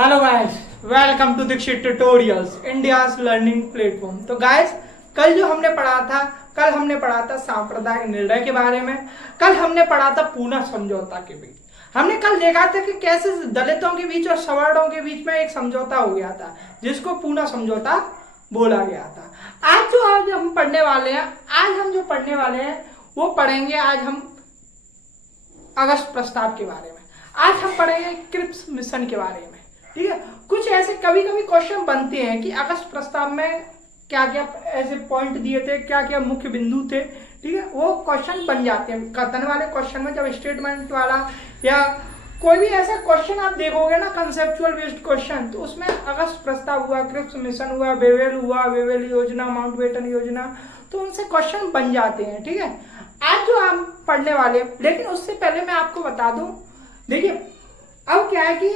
Hello guys, welcome to Dikshit tutorials, India's learning platform. तो guys, कल हमने पढ़ा था सांप्रदायिक निर्णय के बारे में। कल हमने पढ़ा था पूना समझौता के बीच। हमने कल देखा था कि कैसे दलितों के बीच और सवर्णों के बीच में एक समझौता हो गया था, जिसको पूना समझौता बोला गया था। आज हम पढ़ने वाले हैं, वो पढ़ेंगे आज हम अगस्त प्रस्ताव के बारे में। आज हम पढ़ेंगे क्रिप्स मिशन के बारे में। ठीक है, कुछ ऐसे कभी कभी क्वेश्चन बनते हैं कि अगस्त प्रस्ताव में क्या क्या ऐसे पॉइंट दिए थे, क्या क्या मुख्य बिंदु थे। ठीक है, वो क्वेश्चन बन जाते हैं कथन वाले क्वेश्चन में। जब स्टेटमेंट वाला या कोई भी ऐसा क्वेश्चन आप देखोगे ना, कंसेप्चुअल बेस्ड क्वेश्चन, तो उसमें अगस्त प्रस्ताव हुआ, क्रिप्स मिशन हुआ, वेवेल योजना, माउंटबेटन योजना, तो उनसे क्वेश्चन बन जाते हैं। ठीक है, आज जो हम पढ़ने वाले, लेकिन उससे पहले मैं आपको बता दूं, देखिए अब क्या है कि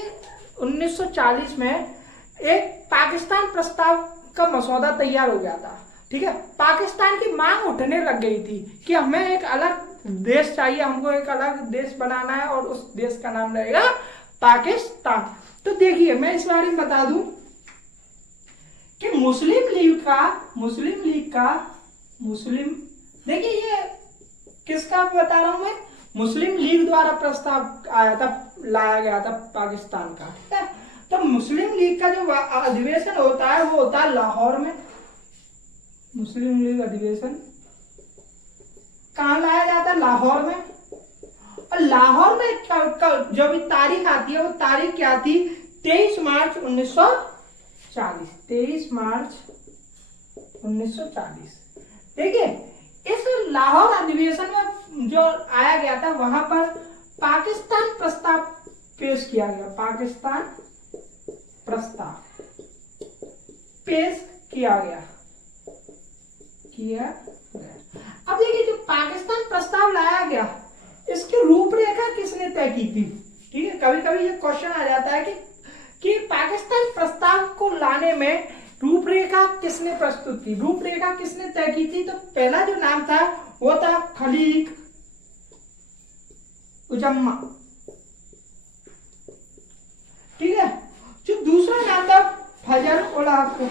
1940 में एक पाकिस्तान प्रस्ताव का मसौदा तैयार हो गया था। ठीक है, पाकिस्तान की मांग उठने लग गई थी कि हमें एक अलग देश चाहिए, हमको एक अलग देश बनाना है और उस देश का नाम रहेगा पाकिस्तान। तो देखिए, मैं इस बारे में बता दूं कि देखिए ये किसका बता रहा हूं मैं, मुस्लिम लीग द्वारा प्रस्ताव आया था, लाया गया था पाकिस्तान का। ठीक है, तो मुस्लिम लीग का जो अधिवेशन होता है वो होता है लाहौर में। मुस्लिम लीग अधिवेशन कहाँ लाया जाता है? लाहौर में। और लाहौर में जो भी तारीख आती है, वो तारीख क्या थी? 23 मार्च 1940। 23 मार्च 1940। देखिए, इस लाहौर अधिवेशन में जो आया गया था, वहां पर पाकिस्तान प्रस्ताव पेश किया गया। पाकिस्तान प्रस्ताव पेश किया गया। अब देखिए, जो पाकिस्तान प्रस्ताव लाया गया, इसकी रूपरेखा किसने तय की थी? ठीक है, कभी कभी ये क्वेश्चन आ जाता है कि पाकिस्तान प्रस्ताव को लाने में रूपरेखा किसने प्रस्तुत की, रूपरेखा किसने तय की थी? तो पहला जो नाम था वो था खलीक उजम्मा। ठीक है, जो दूसरा नाम था फजल उल हक।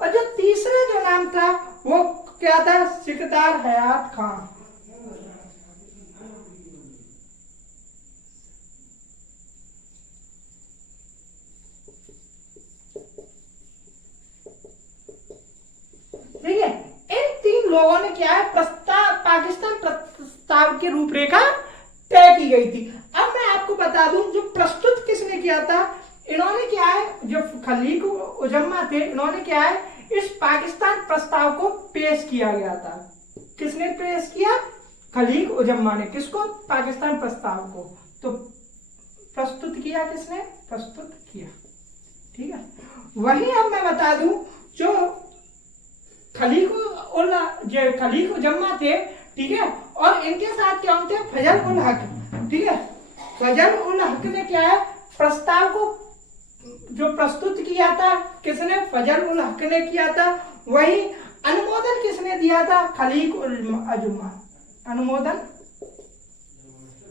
और जो तीसरा जो नाम था वो क्या था? सिकदार हयात खान। ठीक है, इन तीन लोगों ने क्या है, पाकिस्तान प्रस्ताव की रूपरेखा तय की गई थी। अब मैं आपको बता दूं, जो प्रस्तुत किसने किया था, इन्होंने क्या है, जो खलीक उजम्मा थे, इन्होंने क्या है, इस पाकिस्तान प्रस्ताव को पेश किया गया था। किसने पेश किया? खलीक उजम्मा ने। किसको? पाकिस्तान प्रस्ताव को। तो प्रस्तुत किया किसने? प्रस्तुत किया। ठीक है, वही अब मैं बता दूं, जो खलीक उजम्मा थे, ठीक है, और इनके साथ क्या थे? फजल उल हक। ठीक है, फजल उल हक ने क्या है, प्रस्ताव को जो प्रस्तुत किया था, किसने? फजल उल हक ने किया था। वही अनुमोदन किसने दिया था? खलीक उजम्मा। अनुमोदन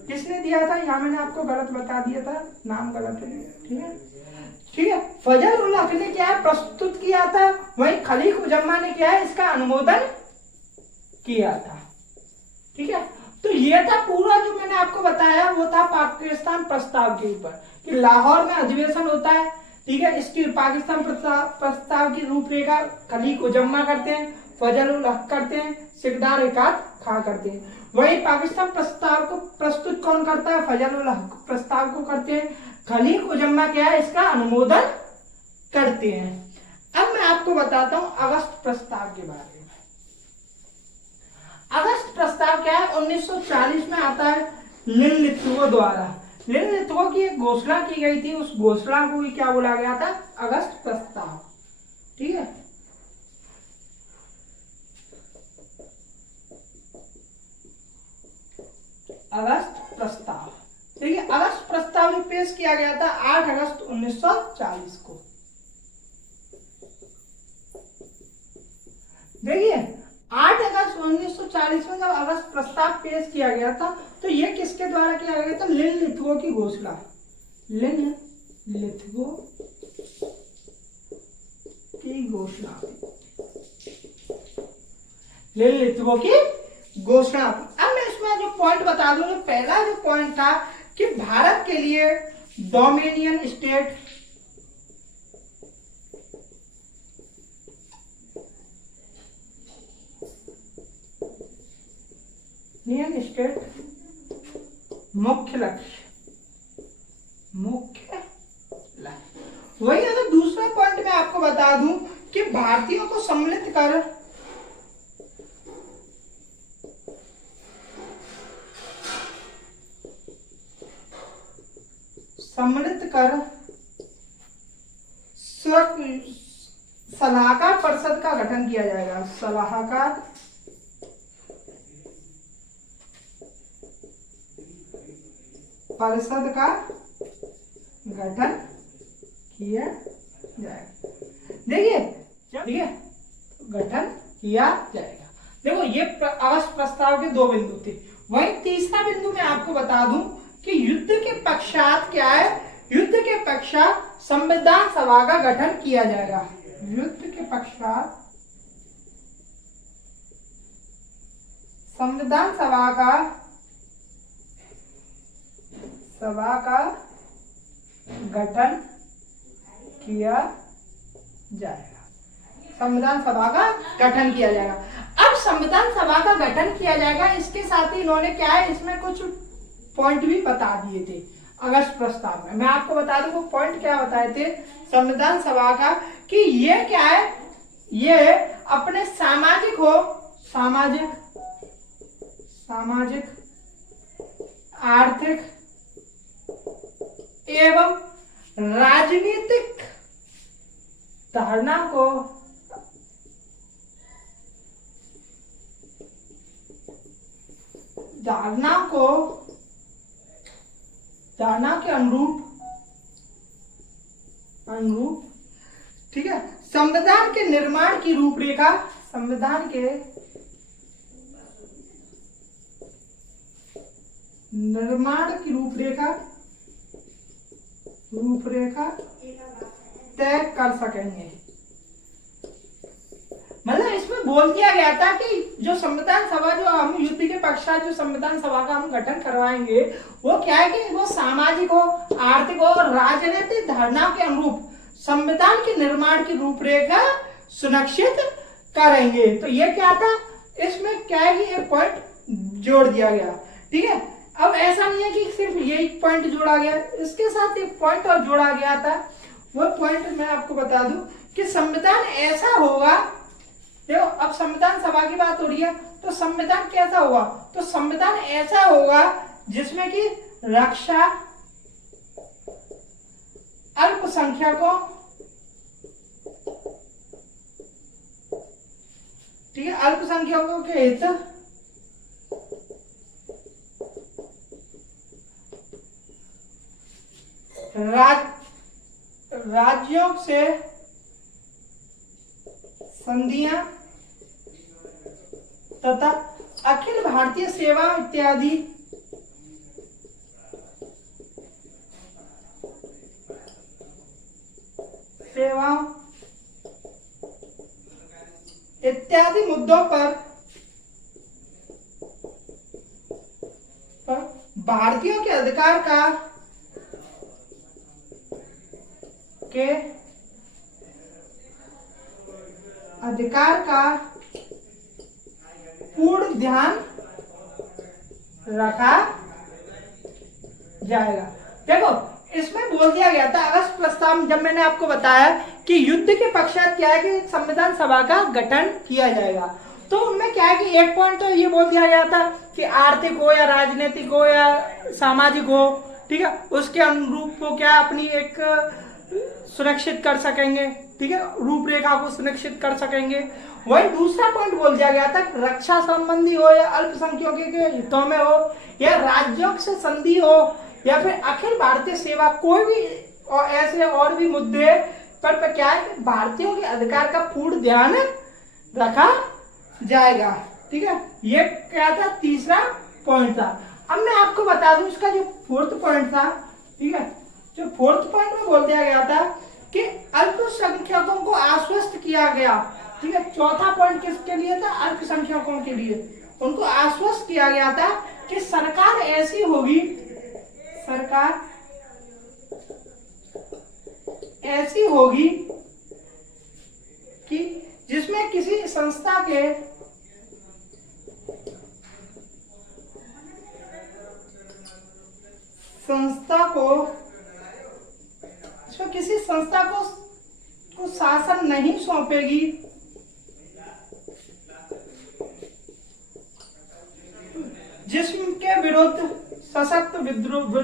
किसने दिया था? यहां मैंने आपको गलत बता दिया था, नाम गलत है। ठीक है, फजल उल हक ने क्या है, प्रस्तुत किया था। वही खलीक उजम्मा ने क्या है, इसका अनुमोदन किया था। ठीक है, तो ये था पूरा जो मैंने आपको बताया, वो था पाकिस्तान प्रस्ताव के ऊपर कि लाहौर में अधिवेशन होता है। ठीक है, इसकी पाकिस्तान प्रस्ताव की रूपरेखा खलीक उजम्मा करते हैं, फजल उल हक करते हैं, सिकदार हयात खां करते हैं। वही पाकिस्तान प्रस्ताव को प्रस्तुत कौन करता है? फजल उल हक प्रस्ताव को करते हैं, खलीक उजम्मा क्या है, इसका अनुमोदन करते हैं। अब मैं आपको बताता हूं अगस्त प्रस्ताव के बारे में। अगस्त प्रस्ताव क्या है? 1940 में आता है लिन-लिथगो द्वारा। लिन-लिथगो की एक घोषणा की गई थी, उस घोषणा को क्या बोला गया था? अगस्त प्रस्ताव। ठीक है, अगस्त प्रस्ताव। देखिए, अगस्त प्रस्ताव जो पेश किया गया था 8 अगस्त 1940 को। देखिए, 8 अगस्त 1940 में जब अगस्त प्रस्ताव पेश किया गया था, तो ये किसके द्वारा किया गया? तो लिन-लिथगो की घोषणा, लिन-लिथगो की घोषणा, लिन-लिथगो की घोषणा। अब मैं इसमें जो पॉइंट बता दूं, पहला जो पॉइंट था कि भारत के लिए डोमिनियन स्टेट मुख्य लक्ष्य, वही अगर दूसरा पॉइंट मैं आपको बता दूं कि भारतीयों को सम्मिलित कर सलाहकार परिषद का गठन किया जाएगा, सलाहकार परिषद का गठन किया जाएगा। देखिए ठीक है, गठन किया जाएगा। देखो ये अगस्त प्रस्ताव के 2 बिंदु थे। वही तीसरा बिंदु मैं आपको बता दूं कि युद्ध के पश्चात क्या है, युद्ध के पश्चात संविधान सभा का गठन किया जाएगा। युद्ध के पश्चात संविधान सभा का गठन किया जाएगा। संविधान सभा का गठन किया जाएगा। अब संविधान सभा का गठन किया जाएगा, इसके साथ ही इन्होंने क्या है, इसमें कुछ पॉइंट भी बता दिए थे अगस्त प्रस्ताव में। मैं आपको बता दूं वो पॉइंट क्या बताए थे संविधान सभा का, कि ये क्या है, ये अपने सामाजिक आर्थिक एवं राजनीतिक धारणा के अनुरूप ठीक है, संविधान के निर्माण की रूपरेखा, संविधान के निर्माण की रूपरेखा तय कर सकेंगे। मतलब इसमें बोल दिया गया था कि जो संविधान सभा, जो हम युद्ध के पश्चात जो संविधान सभा का हम गठन करवाएंगे, वो क्या है कि वो सामाजिक हो, आर्थिक हो और राजनीतिक धारणाओं के अनुरूप संविधान के निर्माण की रूपरेखा सुनिश्चित करेंगे। तो ये क्या था, इसमें क्या है कि एक पॉइंट जोड़ दिया गया। ठीक है, अब ऐसा नहीं है कि सिर्फ यही पॉइंट जोड़ा गया, इसके साथ एक पॉइंट और जोड़ा गया था। वो पॉइंट मैं आपको बता दूं कि संविधान ऐसा होगा, देखो अब संविधान सभा की बात हो रही है, तो संविधान कैसा होगा, तो संविधान ऐसा होगा जिसमें कि रक्षा अल्पसंख्यकों, ठीक है, अल्पसंख्यकों के हित, राज्यों से संधियां तथा अखिल भारतीय सेवा इत्यादि सेवाओं इत्यादि मुद्दों पर भारतीयों के अधिकार का पूर्ण ध्यान रखा जाएगा। देखो इसमें बोल दिया गया था अगस्त प्रस्ताव, जब मैंने आपको बताया कि युद्ध के पश्चात क्या है कि संविधान सभा का गठन किया जाएगा, तो उनमें क्या है कि एक पॉइंट तो ये बोल दिया गया था कि आर्थिक हो या राजनीतिक हो या सामाजिक हो, ठीक है, उसके अनुरूप वो क्या अपनी एक सुरक्षित कर सकेंगे, ठीक है, रूपरेखा को सुनिश्चित कर सकेंगे। वही दूसरा पॉइंट बोल दिया गया था रक्षा संबंधी हो या अल्पसंख्यकों के हितों में हो या राज्यों से संधि हो या फिर अखिल भारतीय सेवा, कोई भी और ऐसे और भी मुद्दे पर क्या है भारतीयों के अधिकार का पूर्ण ध्यान रखा जाएगा। ठीक है, ये क्या था, तीसरा पॉइंट था। अब मैं आपको बता दूं इसका जो फोर्थ पॉइंट था, ठीक है, जो फोर्थ पॉइंट में बोल दिया गया था कि अल्पसंख्यकों को आश्वस्त किया गया, ठीक है। चौथा पॉइंट किसके लिए था? अल्पसंख्यकों के लिए। उनको आश्वस्त किया गया था कि सरकार ऐसी होगी, सरकार ऐसी होगी कि जिसमें किसी संस्था को इसमें किसी संस्था को शासन नहीं सौंपेगी, जिसके विरुद्ध सशक्त विद्रोह,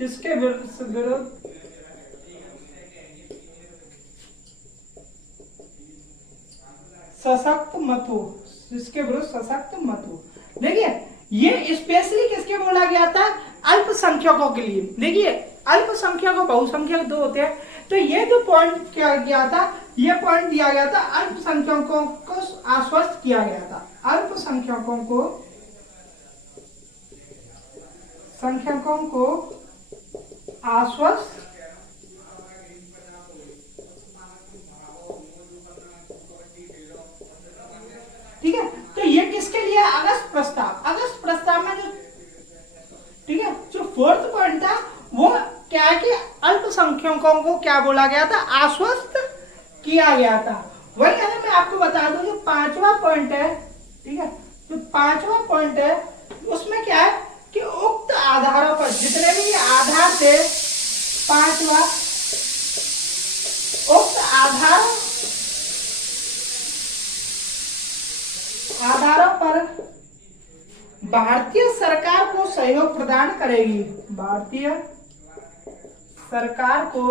जिसके विरुद्ध सशक्त मत हो, जिसके विरुद्ध सशक्त मत हो। देखिए ये स्पेशली किसके बोला गया था? अल्पसंख्यकों के लिए। देखिए अल्पसंख्यक और बहुसंख्यक दो होते हैं, तो ये जो पॉइंट किया गया था, ये पॉइंट दिया गया था, अल्पसंख्यकों को आश्वस्त किया गया था, अल्पसंख्यकों को आश्वस्त ठीक है। तो ये किसके लिए? अगस्त प्रस्ताव। अगस्त प्रस्ताव में जो, ठीक है, जो फोर्थ पॉइंट था वो क्या है कि अल्पसंख्यकों को क्या बोला गया था? आश्वस्त किया गया था। वही अगर मैं आपको बता दूं जो पांचवा पॉइंट है, ठीक है, जो पांचवा पॉइंट है उसमें क्या है कि उक्त आधारों पर जितने भी आधार थे, पांचवा उक्त आधारों पर भारतीय सरकार को सहयोग प्रदान करेगी, भारतीय सरकार को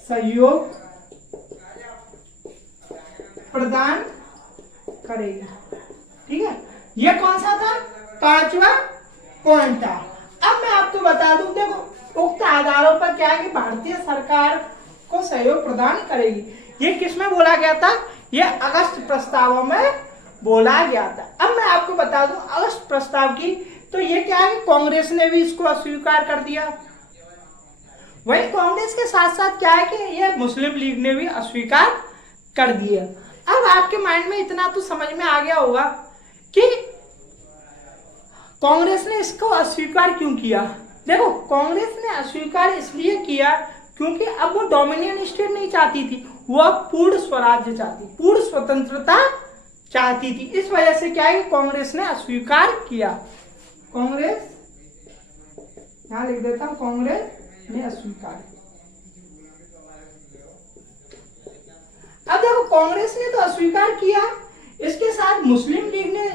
सहयोग प्रदान करेगी, ठीक है। ये कौन सा था? पांचवा पॉइंट था। अब मैं आपको बता दूं, देखो उक्त आधारों पर क्या है कि भारतीय सरकार को सहयोग प्रदान करेगी, ये किसमें बोला गया था? ये अगस्त प्रस्तावों में बोला गया था। अब मैं आपको बता दूं अगस्त प्रस्ताव की, तो ये क्या है, कांग्रेस ने भी इसको अस्वीकार कर दिया। वही कांग्रेस के साथ साथ क्या है कि ये मुस्लिम लीग ने भी अस्वीकार कर दिया। अब आपके माइंड में इतना तो समझ में आ गया होगा कि कांग्रेस ने इसको अस्वीकार क्यों किया। देखो कांग्रेस ने अस्वीकार इसलिए किया क्योंकि अब वो डोमिनियन स्टेट नहीं चाहती थी, वो अब पूर्ण स्वराज्य चाहती, पूर्ण स्वतंत्रता चाहती थी। इस वजह से क्या है कि कांग्रेस ने अस्वीकार किया। कांग्रेस, यहां लिख देता हूं, कांग्रेस ने अस्वीकार। अब देखो कांग्रेस ने तो अस्वीकार किया, इसके साथ मुस्लिम लीग ने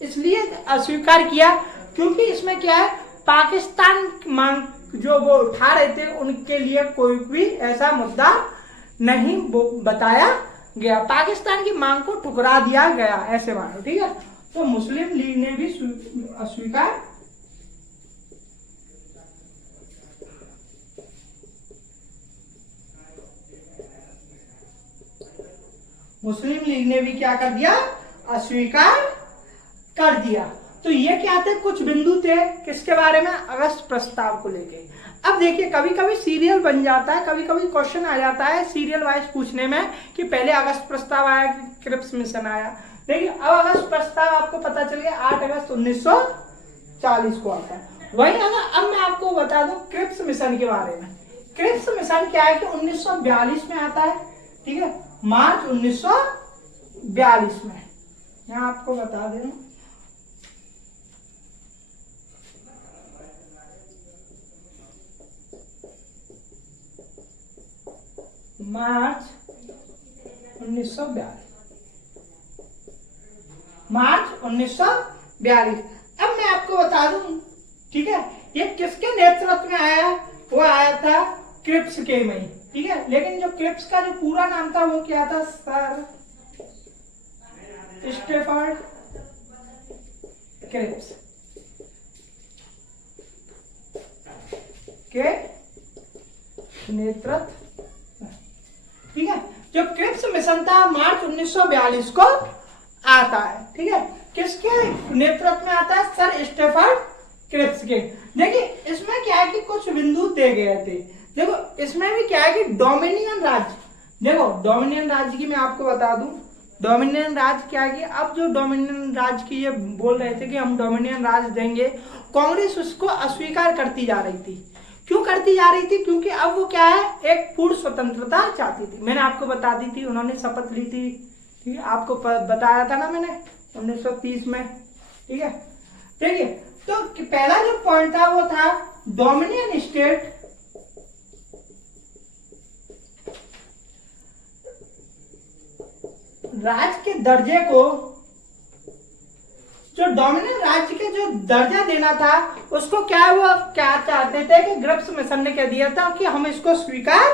इसलिए अस्वीकार किया क्योंकि इसमें क्या है, पाकिस्तान मांग जो वो उठा रहे थे उनके लिए कोई भी ऐसा मुद्दा नहीं बताया गया, पाकिस्तान की मांग को ठुकरा दिया गया, ऐसे मानो, ठीक है। तो मुस्लिम लीग ने भी अस्वीकार मुस्लिम लीग ने भी क्या कर दिया? अस्वीकार कर दिया। तो ये क्या थे, कुछ बिंदु थे किसके बारे में? अगस्त प्रस्ताव को लेके। अब देखिए कभी कभी सीरियल बन जाता है, कभी कभी क्वेश्चन आ जाता है सीरियल वाइज पूछने में कि पहले अगस्त प्रस्ताव आया कि क्रिप्स मिशन आया। देखिए अब अगस्त प्रस्ताव आपको पता चल गया 8 अगस्त 1940 को आता है। वही अगर अब मैं आपको बता दूं क्रिप्स मिशन के बारे में। क्रिप्स मिशन क्या है कि 1942 में आता है, ठीक है, मार्च 1942 में। यहां आपको बता दें मार्च 1942, मार्च 1942। अब मैं आपको बता दूं, ठीक है, ये किसके नेतृत्व में आया? वो आया था क्रिप्स के में, ठीक है। लेकिन जो क्रिप्स का जो पूरा नाम था वो क्या था? सर स्टेफर्ड क्रिप्स के नेतृत्व, ठीक है। जो क्रिप्स मिशन था मार्च 1942 को आता है, ठीक है। किसके नेतृत्व में आता है? सर स्टेफर्ड क्रिप्स के। देखिए इसमें क्या है कि कुछ बिंदु दिए गए थे। देखो इसमें भी क्या है कि डोमिनियन राज्य, देखो डोमिनियन राज्य की मैं आपको बता दूं, डोमिनियन राज क्या है कि अब जो डोमिनियन राज की ये बोल रहे थे कि हम डोमिनियन राज देंगे, कांग्रेस उसको अस्वीकार करती जा रही थी। क्यों करती जा रही थी? क्योंकि अब वो क्या है, एक पूर्ण स्वतंत्रता चाहती थी। मैंने आपको बता दी थी, उन्होंने शपथ ली थी, ठीक है, आपको बताया था ना मैंने 1930 में, ठीक है। देखिए तो पहला जो पॉइंट था वो था डोमिनियन स्टेट राज्य के दर्जे को, जो डोमिनियन राज्य के जो दर्जा देना था उसको क्या है, वो क्या चाहते थे कि ग्रिप्स मिशन ने कह दिया था कि हम इसको स्वीकार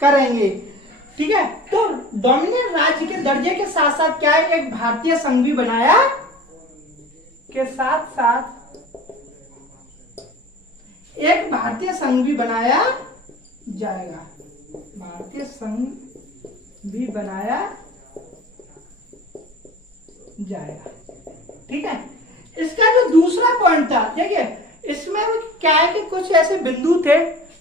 करेंगे, ठीक है। तो डोमिनियन राज्य के दर्जे के साथ साथ क्या है, एक भारतीय संघ भी बनाया, के साथ साथ एक भारतीय संघ भी बनाया जाएगा, भारतीय संघ भी बनाया जाएगा, ठीक है। इसका जो दूसरा पॉइंट था, देखिए इसमें क्या है कि कुछ ऐसे बिंदु थे,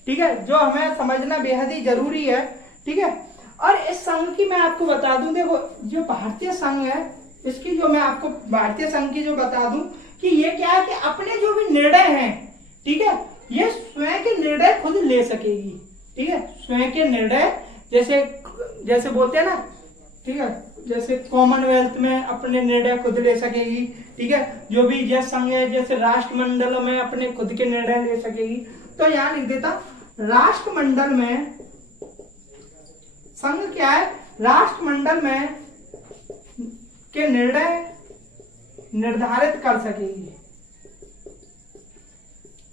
ठीक है, जो हमें समझना बेहद ही जरूरी है, ठीक है। और इस संघ की मैं आपको बता दूं, देखो जो भारतीय संघ है, इसकी जो मैं आपको भारतीय संघ की जो बता दूं कि ये क्या है कि अपने जो भी निर्णय हैं, ठीक है, ये स्वयं के निर्णय खुद ले सकेगी, ठीक है, स्वयं के निर्णय, जैसे बोलते हैं ना, ठीक है, जैसे कॉमनवेल्थ में अपने निर्णय खुद ले सकेगी, ठीक है, जो भी जैसे संघ है, जैसे राष्ट्रमंडल में अपने खुद के निर्णय ले सकेगी। तो यहां लिख देता, राष्ट्रमंडल में संघ क्या है, राष्ट्रमंडल में के निर्णय निर्धारित कर सकेगी,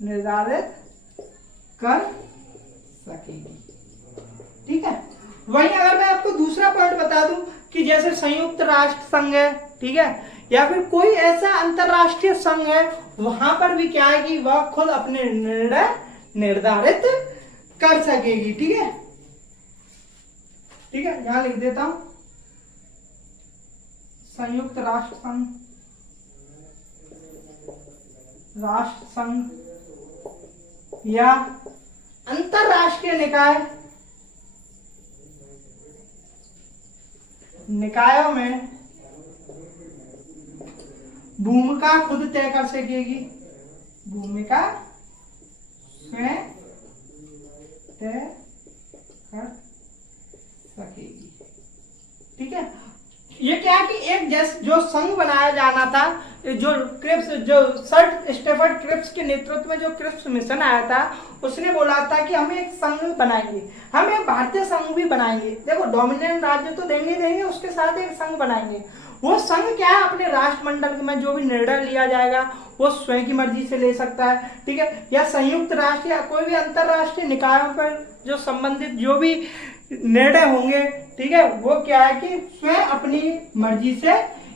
निर्धारित कर सकेगी, ठीक है। वहीं अगर मैं आपको दूसरा पॉइंट बता दूं कि जैसे संयुक्त राष्ट्र संघ है, ठीक है, या फिर कोई ऐसा अंतरराष्ट्रीय संघ है, वहां पर भी क्या है कि वह खुद अपने निर्णय निर्धारित कर सकेगी, ठीक है, ठीक है। यहां लिख देता हूं संयुक्त राष्ट्र संघ, राष्ट्र संघ या अंतरराष्ट्रीय निकाय, निकायों में भूमिका खुद तय कर सकेगी, भूमिका स्वयं तय कर सकेगी, ठीक है। ये क्या कि एक जो संघ बनाया जाना था, जो क्रिप्स, जो सर स्टेफर्ड क्रिप्स के नेतृत्व में जो क्रिप्स मिशन आया था, उसने बोला था कि हम एक संघ बनाएंगे, हम एक भारतीय संघ भी बनाएंगे। देखो डोमिनियन राज्य तो देंगे, उसके साथ एक संघ बनाएंगे। वो संघ क्या है, अपने राष्ट्रमंडल में जो भी निर्णय लिया जाएगा वो स्वयं की मर्जी से ले सकता है, ठीक है, या संयुक्त राष्ट्र या कोई भी अंतरराष्ट्रीय निकायों पर जो संबंधित जो भी निर्णय होंगे, ठीक है, वो क्या है कि स्वयं अपनी मर्जी से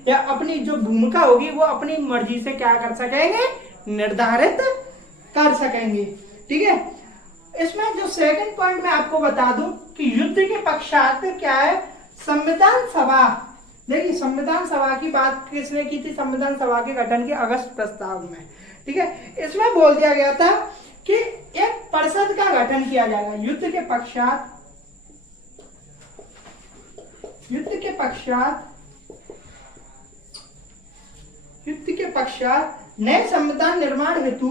या अपनी जो भूमिका होगी वो अपनी मर्जी से क्या कर सकेंगे, निर्धारित कर सकेंगे, ठीक है। इसमें जो सेकंड पॉइंट मैं आपको बता दूं कि युद्ध के पश्चात क्या है, संविधान सभा, देखिए संविधान सभा की बात किसने की थी, संविधान सभा के गठन के अगस्त प्रस्ताव में, ठीक है। इसमें बोल दिया गया था कि एक परिषद का गठन किया जाएगा युद्ध के पश्चात, युद्ध के पश्चात नए संविधान निर्माण हेतु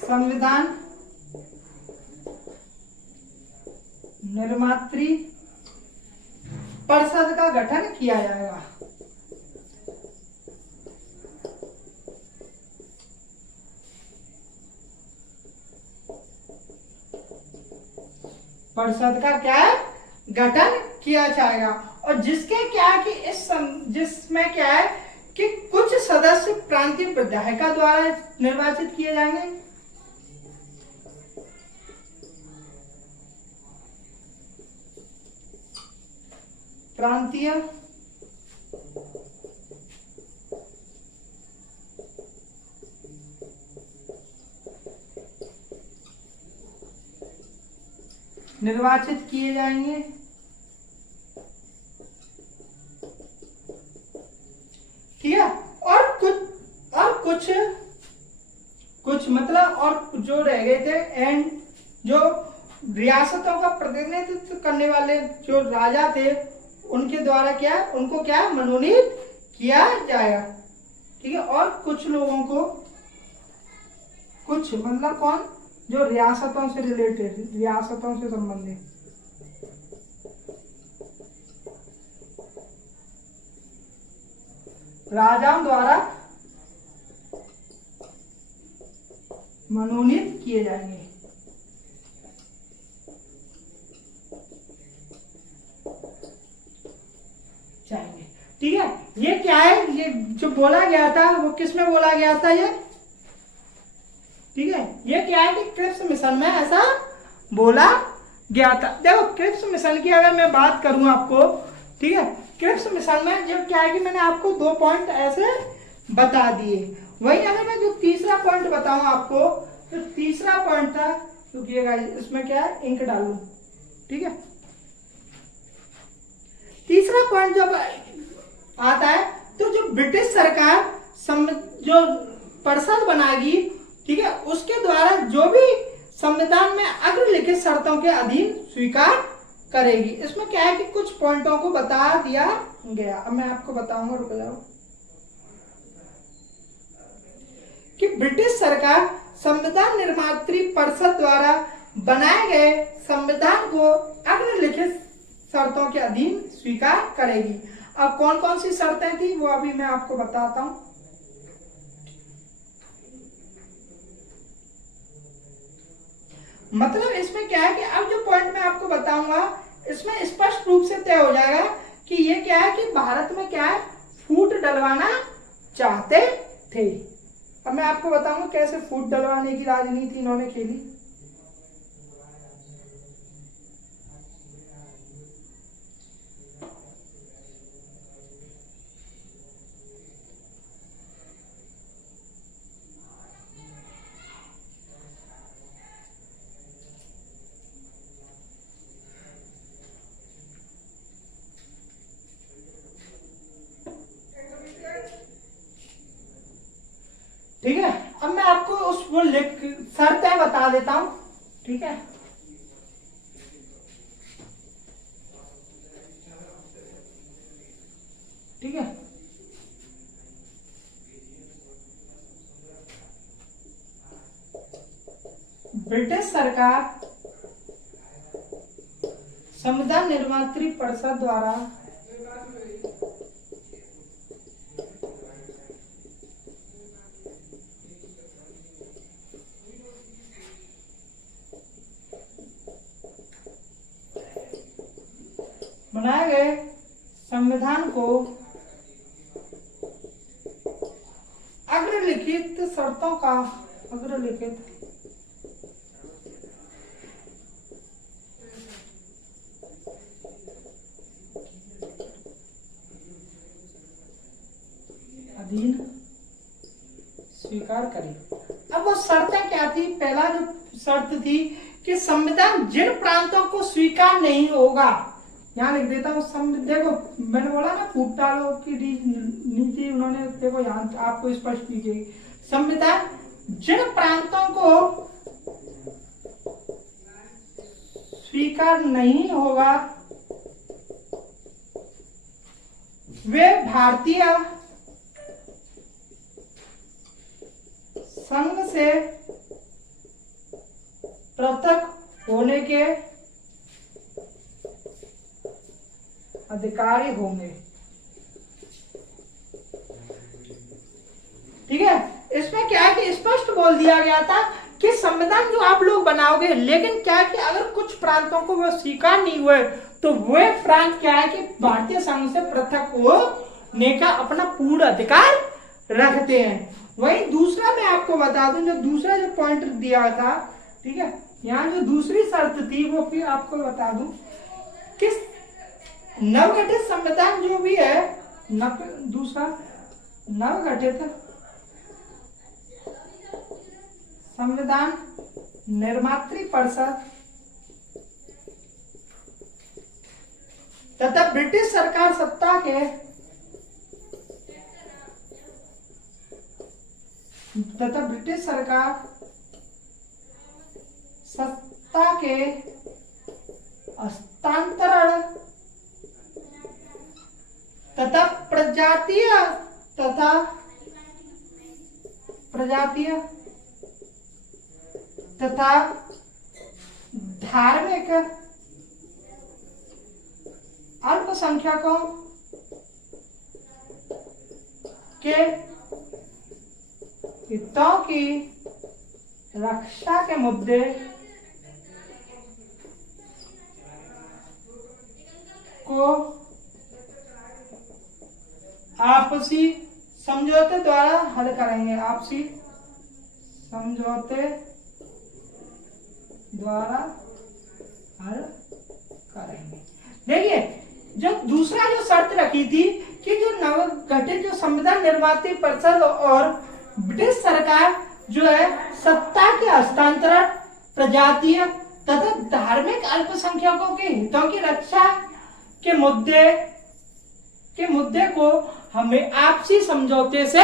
संविधान निर्मात्री परिषद का गठन किया जाएगा, परिषद का क्या है, गठन किया जाएगा। और जिसके क्या है कि जिसमें क्या है कि कुछ सदस्य प्रांतीय विधायिका द्वारा निर्वाचित किए जाएंगे, प्रांतीय निर्वाचित किए जाएंगे। ठीक है। और कुछ मतलब और जो रह गए थे, एंड जो रियासतों का प्रतिनिधित्व करने वाले जो राजा थे उनके द्वारा उनको मनोनीत किया जाएगा। ठीक है। और कुछ लोगों को, कुछ मतलब कौन, जो रियासतों से रिलेटेड, रियासतों से संबंधित, राजाओं द्वारा मनोनीत किए जाएंगे। ठीक है। ये क्या है, ये जो बोला गया था वो किस में बोला गया था ये? ठीक है। ये क्या है कि क्रिप्स मिशन में ऐसा बोला गया था। देखो क्रिप्स मिशन की अगर मैं बात करूं आपको, ठीक है, क्रिप्स मिशन में जो क्या है कि मैंने आपको 2 पॉइंट ऐसे बता दिए। वही अगर मैं जो तीसरा पॉइंट बताऊं आपको, तो तीसरा पॉइंट था, रुकिएगा इसमें क्या है, इंक डालू। ठीक है। तीसरा पॉइंट जब आता है तो जो ब्रिटिश सरकार जो परिषद बनाएगी, ठीक है, उसके द्वारा जो भी संविधान में अग्रलिखित शर्तों के अधीन स्वीकार करेगी। इसमें क्या है कि कुछ पॉइंटों को बता दिया गया। अब मैं आपको बताऊंगा, रुक जाओ, कि ब्रिटिश सरकार संविधान निर्मात्री परिषद द्वारा बनाए गए संविधान को अग्रलिखित शर्तों के अधीन स्वीकार करेगी। अब कौन कौन सी शर्तें थी वो अभी मैं आपको बताता हूं। मतलब इसमें क्या है कि अब जो पॉइंट मैं आपको बताऊंगा इसमें स्पष्ट रूप से तय हो जाएगा कि ये क्या है कि भारत में क्या है, फूट डलवाना चाहते थे। अब मैं आपको बताऊंगा कैसे फूट डलवाने की राजनीति इन्होंने खेली। ठीक है। अब मैं आपको उस वो शर्तें बता देता हूं। ठीक है। ठीक है। ब्रिटिश सरकार संविधान निर्मात्री परिषद द्वारा बनाए गए संविधान को अग्रलिखित शर्तों का अग्रलिखित अधीन स्वीकार करें। अब वो शर्तें क्या थी? पहला जो शर्त थी कि संविधान जिन प्रांतों को स्वीकार नहीं होगा, यहाँ लिख देता हूँ, देखो मैंने बोला ना फूट डालो की नीति उन्होंने, देखो यहाँ आपको स्पष्ट की गई, संविधान जिन प्रांतों को स्वीकार नहीं होगा वे भारतीय संघ से पृथक होने के अधिकारी होंगे। ठीक है। इसमें क्या है कि स्पष्ट बोल दिया गया था कि संविधान जो आप लोग बनाओगे, लेकिन क्या है कि अगर कुछ प्रांतों को वो स्वीकार नहीं हुए तो वे प्रांत क्या है कि भारतीय संघ से पृथक होने का अपना पूर्ण अधिकार रखते हैं। वही दूसरा मैं आपको बता दूं, जो दूसरा जो पॉइंट दिया था, ठीक है, यहाँ जो दूसरी शर्त थी वो फिर आपको बता दूं कि नवगठित संविधान जो भी है, दूसरा नवगठित संविधान निर्मात्री परिषद तथा ब्रिटिश सरकार सत्ता के हस्तांतरण तथा प्रजातीय तथा धार्मिक अल्पसंख्यकों के हितों की रक्षा के मुद्दे को आपसी समझौते द्वारा हल करेंगे। आपसी समझौते द्वारा हल करेंगे। देखिए, जो दूसरा जो शर्त रखी थी कि जो नवगठित जो संविधान निर्माती परिषद और ब्रिटिश सरकार जो है सत्ता के हस्तांतरण, प्रजातीय तथा धार्मिक अल्पसंख्यकों के हितों की रक्षा के मुद्दे को हमें आपसी समझौते से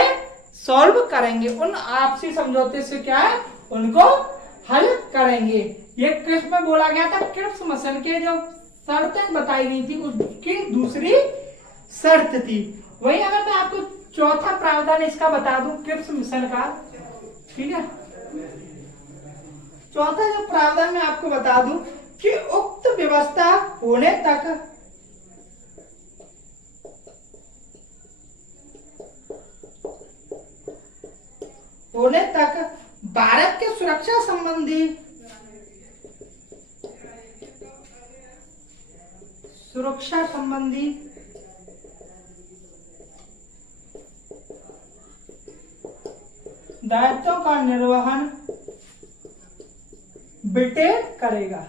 सॉल्व करेंगे। उन आपसी समझौते से क्या है, उनको हल करेंगे। ये क्रिप्स में बोला गया था, क्रिप्स मिशन के जो शर्तें बताई गई थी उसकी दूसरी शर्त थी। वही अगर मैं आपको चौथा प्रावधान इसका बता दूं क्रिप्स मिशन का, ठीक है, चौथा जो प्रावधान मैं आपको बता दूं कि उक्त व्यवस्था होने तक भारत के सुरक्षा संबंधी दायित्वों का निर्वहन ब्रिटेन करेगा।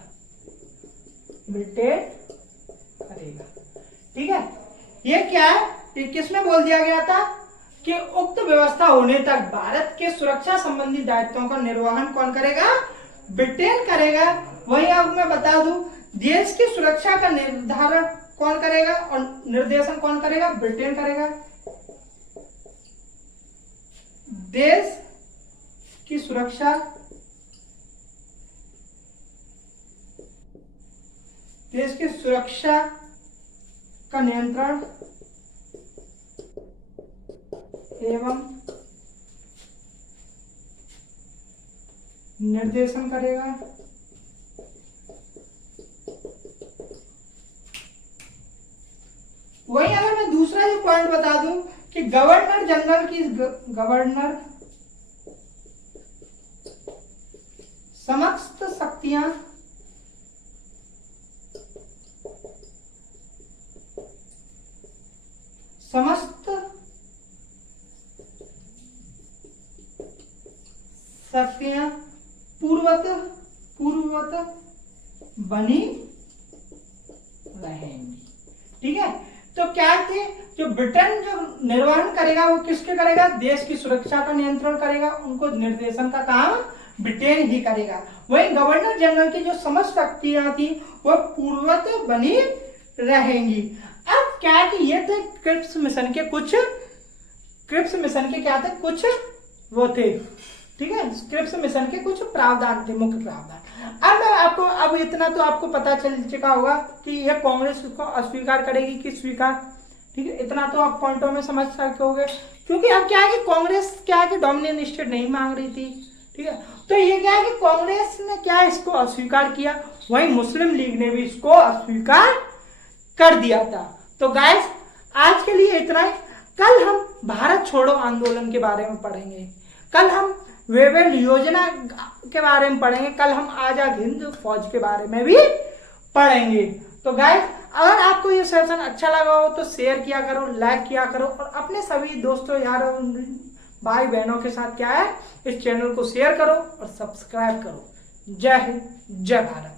ठीक है, ये क्या है, ये किसमें बोल दिया गया था कि उक्त व्यवस्था होने तक भारत के सुरक्षा संबंधी दायित्वों का निर्वहन कौन करेगा, ब्रिटेन करेगा। वही अब मैं बता दूं, देश की सुरक्षा का निर्धारण कौन करेगा और निर्देशन कौन करेगा, ब्रिटेन करेगा। देश की सुरक्षा का नियंत्रण एवं निर्देशन करेगा वही अगर मैं दूसरा जो पॉइंट बता दूं कि गवर्नर समस्त शक्तियां पूर्ववत बनी रहेंगी। ठीक है, तो क्या थे, जो ब्रिटेन जो निर्वहन करेगा वो किसके करेगा, देश की सुरक्षा का नियंत्रण करेगा, उनको निर्देशन का काम ब्रिटेन ही करेगा। वही गवर्नर जनरल की जो समस्त शक्तियां थी वो पूर्ववत बनी रहेंगी। अब क्या कि ये थे क्रिप्स मिशन के क्या थे, कुछ वो थे, ठीक है, क्रिप्स मिशन के कुछ प्रावधान थे, मुख्य प्रावधान। अब मैं आपको, अब इतना तो आपको पता चल चुका होगा कि यह कांग्रेस को अस्वीकार करेगी कि स्वीकार, ठीक है, इतना तो आप पॉइंटों में समझ सकोगे। क्योंकि अब क्या है कि कांग्रेस क्या है कि डोमिनियन स्टेट नहीं मांग रही थी, ठीक है, तो ये क्या है कि कांग्रेस ने क्या इसको अस्वीकार किया, वहीं मुस्लिम लीग ने भी इसको अस्वीकार कर दिया था। तो गाइस आज के लिए इतना ही। कल हम भारत छोड़ो आंदोलन के बारे में पढ़ेंगे, कल हम वेवेल योजना के बारे में पढ़ेंगे, कल हम आजाद हिंद फौज के बारे में भी पढ़ेंगे। तो गाइस अगर आपको ये सेशन अच्छा लगा हो तो शेयर किया करो, लाइक किया करो और अपने सभी दोस्तों यारों भाई बहनों के साथ क्या है, इस चैनल को शेयर करो और सब्सक्राइब करो। जय हिंद, जय भारत।